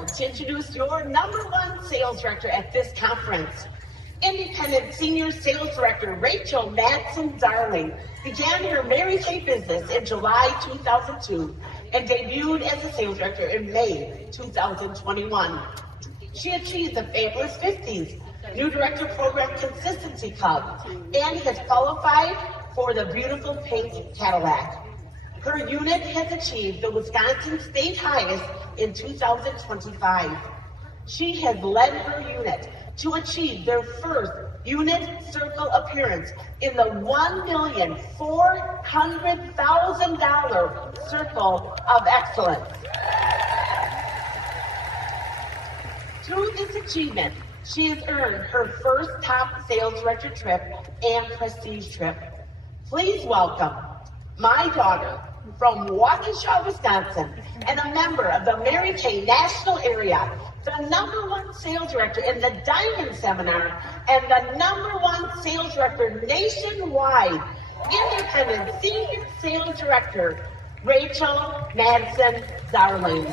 thrilled to introduce your #1 sales director at this conference. Independent Senior Sales Director Rachel Zarling began her Mary Kay business in July 2002 and debuted as a sales director in May 2021. She achieved the Fabulous 50s New Director Program Consistency Club and has qualified for the Beautiful Pink Cadillac. Her unit has achieved the Wisconsin State Highest in 2025. She has led her unit to achieve their first unit circle appearance in the $1,400,000 Circle of Excellence. Through this achievement, she has earned her first top sales director trip and prestige trip. Please welcome my daughter from Waukesha, Wisconsin, and a member of the Mary Kay National Area, the #1 sales director in the Diamond Seminar, and the #1 sales director nationwide, Independent Senior Sales Director, Rachel Zarling.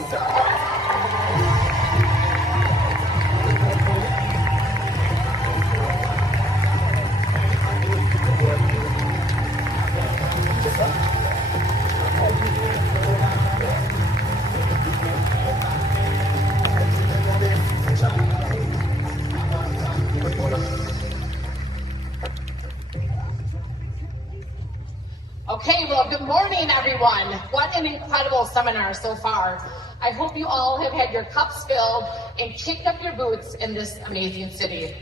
Okay, well, good morning, everyone. What an incredible seminar so far. I hope you all have had your cups filled and kicked up your boots in this amazing city.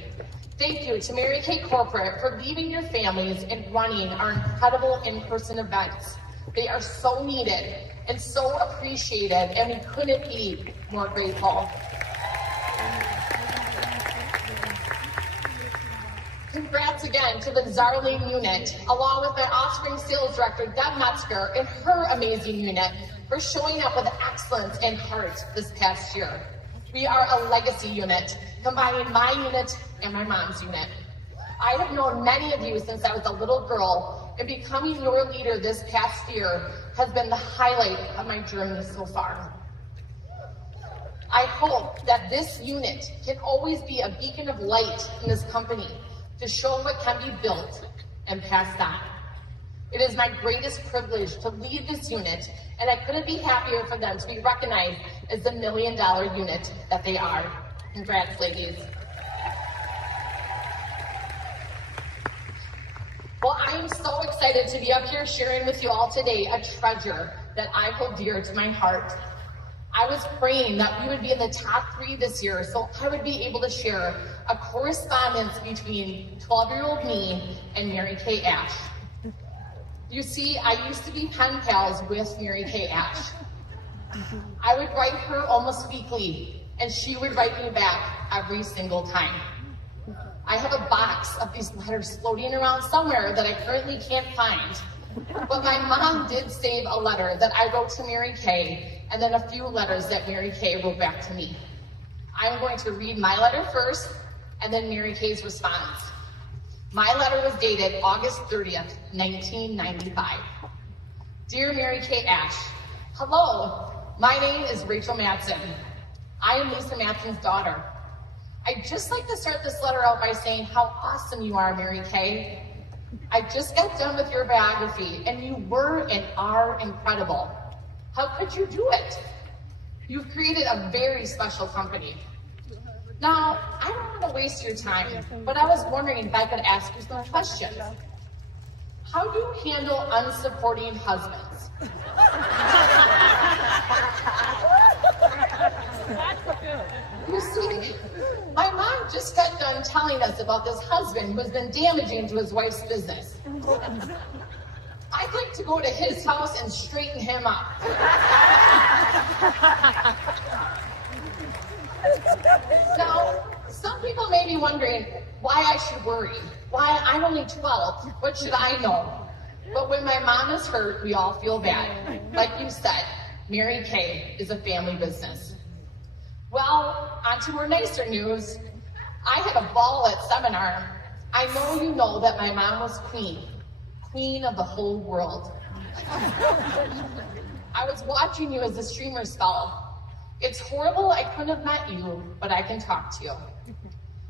Thank you to Mary Kay Corporate for leaving your families and running our incredible in-person events. They are so needed and so appreciated, and we couldn't be more grateful. Congrats again to the Zarling unit, along with my offspring sales director, Deb Metzger, and her amazing unit for showing up with excellence and heart this past year. We are a legacy unit, combining my unit and my mom's unit. I have known many of you since I was a little girl, and becoming your leader this past year has been the highlight of my journey so far. I hope that this unit can always be a beacon of light in this company, to show what can be built and passed on. It is my greatest privilege to lead this unit, and I couldn't be happier for them to be recognized as the $1 million unit that they are. Congrats, ladies. Well, I am so excited to be up here sharing with you all today a treasure that I hold dear to my heart. I was praying that we would be in the top 3 this year, so I would be able to share a correspondence between 12-year-old me and Mary Kay Ash. You see, I used to be pen pals with Mary Kay Ash. I would write her almost weekly, and she would write me back every single time. I have a box of these letters floating around somewhere that I currently can't find. But my mom did save a letter that I wrote to Mary Kay, and then a few letters that Mary Kay wrote back to me. I'm going to read my letter first, and then Mary Kay's response. My letter was dated August 30th, 1995. Dear Mary Kay Ash, hello, my name is Rachel Madsen. I am Lisa Madsen's daughter. I'd just like to start this letter out by saying how awesome you are, Mary Kay. I just got done with your biography, and you were and are incredible. How could you do it? You've created a very special company. Now, I don't want to waste your time, but I was wondering if I could ask you some questions. How do you handle unsupporting husbands? You see, my mom just got done telling us about this husband who has been damaging to his wife's business. I'd like to go to his house and straighten him up. Now, some people may be wondering why I should worry. Why, I'm only 12. What should I know? But when my mom is hurt, we all feel bad. Like you said, Mary Kay is a family business. Well, on to more nicer news. I had a ball at seminar. I know you know that my mom was queen of the whole world. I was watching you as the streamers fell. It's horrible I couldn't have met you, but I can talk to you.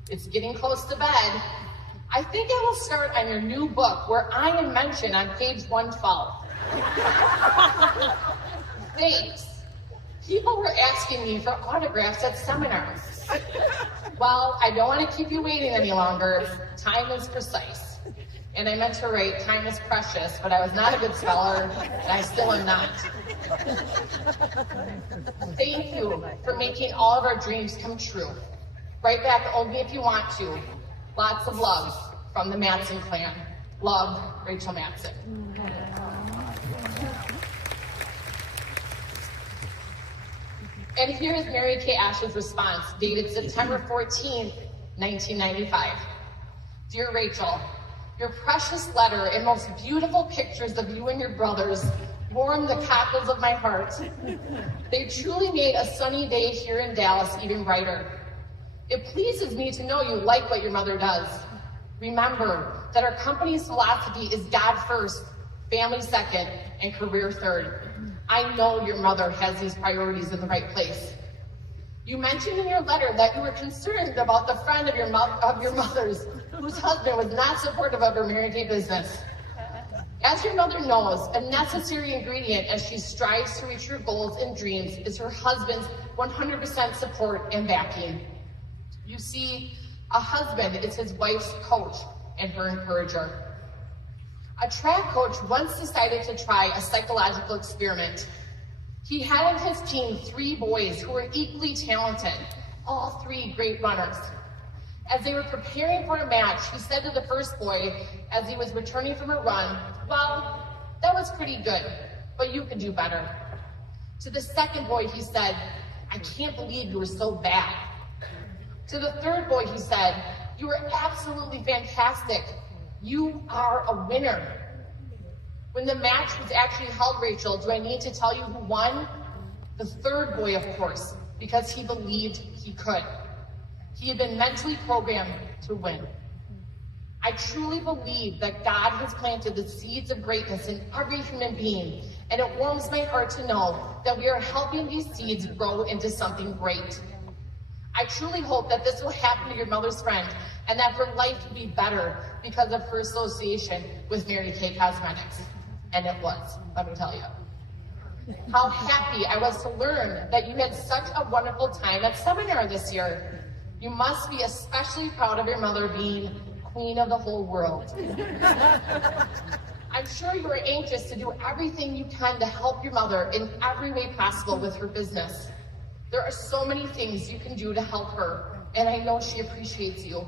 It's getting close to bed. I think I will start on your new book where I am mentioned on page 112. Thanks. People were asking me for autographs at seminars. Well, I don't want to keep you waiting any longer. Time is precise. And I meant to write time is precious, but I was not a good speller, and I still am not. Thank you for making all of our dreams come true. Write back only if you want to. Lots of love from the Madsen clan. Love, Rachel Madsen. And here is Mary Kay Ash's response, dated September 14th, 1995. Dear Rachel, your precious letter and most beautiful pictures of you and your brothers warmed the cockles of my heart. They truly made a sunny day here in Dallas even brighter. It pleases me to know you like what your mother does. Remember that our company's philosophy is God first, family second, and career third. I know your mother has these priorities in the right place. You mentioned in your letter that you were concerned about the friend of your mother's whose husband was not supportive of her Mary Kay business. As your mother knows, a necessary ingredient as she strives to reach her goals and dreams is her husband's 100% support and backing. You see, a husband is his wife's coach and her encourager. A track coach once decided to try a psychological experiment. He had on his team 3 boys who were equally talented, all 3 great runners. As they were preparing for a match, he said to the first boy, as he was returning from a run, well, that was pretty good, but you could do better. To the second boy, he said, I can't believe you were so bad. To the third boy, he said, you were absolutely fantastic. You are a winner. When the match was actually held, Rachel, do I need to tell you who won? The third boy, of course, because he believed he could. He had been mentally programmed to win. I truly believe that God has planted the seeds of greatness in every human being, and it warms my heart to know that we are helping these seeds grow into something great. I truly hope that this will happen to your mother's friend and that her life will be better because of her association with Mary Kay Cosmetics. And it was, let me tell you. How happy I was to learn that you had such a wonderful time at seminar this year. You must be especially proud of your mother being queen of the whole world. I'm sure you are anxious to do everything you can to help your mother in every way possible with her business. There are so many things you can do to help her, and I know she appreciates you.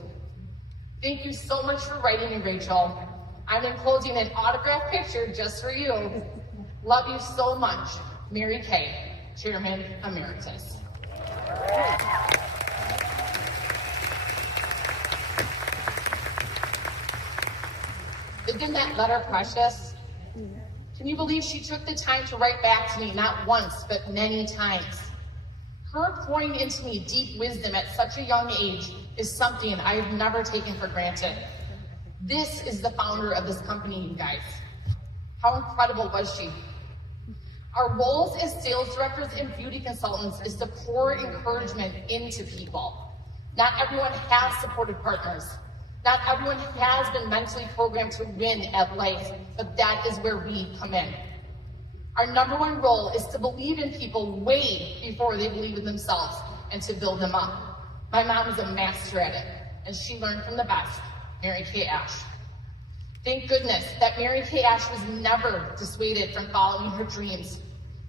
Thank you so much for writing me, Rachel. I'm enclosing an autographed picture just for you. Love you so much, Mary Kay, Chairman Emeritus. Isn't that letter precious? Can you believe she took the time to write back to me not once, but many times? Her pouring into me deep wisdom at such a young age is something I've never taken for granted. This is the founder of this company, you guys. How incredible was she? Our roles as sales directors and beauty consultants is to pour encouragement into people. Not everyone has supportive partners. Not everyone has been mentally programmed to win at life, but that is where we come in. Our #1 role is to believe in people way before they believe in themselves and to build them up. My mom is a master at it, and she learned from the best, Mary Kay Ash. Thank goodness that Mary Kay Ash was never dissuaded from following her dreams.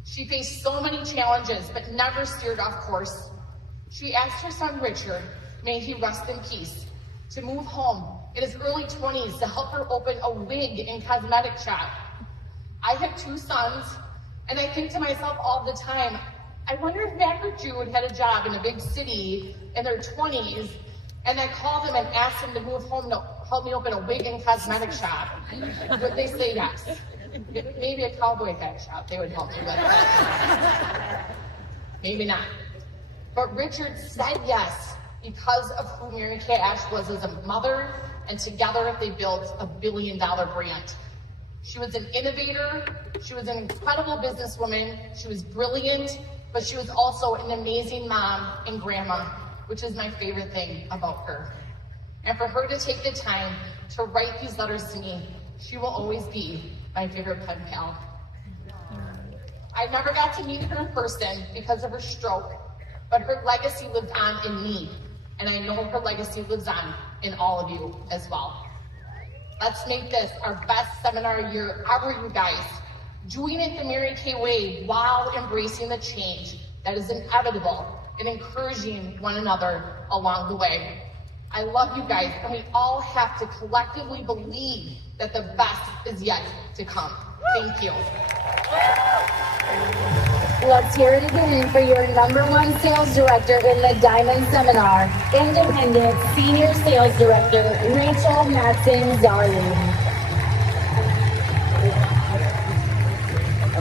She faced so many challenges, but never steered off course. She asked her son Richard, may he rest in peace, to move home in his early 20s to help her open a wig and cosmetic shop. I have 2 sons, and I think to myself all the time, I wonder if Mac or Jude had a job in a big city in their 20s, and I called them and asked them to move home to help me open a wig and cosmetic shop. Would they say yes? Maybe a cowboy hat shop they would help me with. Maybe not. But Richard said yes because of who Mary Kay Ash was as a mother, and together they built a billion-dollar brand. She was an innovator, she was an incredible businesswoman, she was brilliant, but she was also an amazing mom and grandma, which is my favorite thing about her. And for her to take the time to write these letters to me, she will always be my favorite pen pal. I never got to meet her in person because of her stroke, but her legacy lives on in me, and I know her legacy lives on in all of you as well. Let's make this our best seminar year ever, you guys. Doing it the Mary Kay way while embracing the change that is inevitable and encouraging one another along the way. I love you guys, and we all have to collectively believe that the best is yet to come. Thank you. Let's hear it again for your #1 sales director in the Diamond Seminar, Independent Senior Sales Director, Rachel Zarling.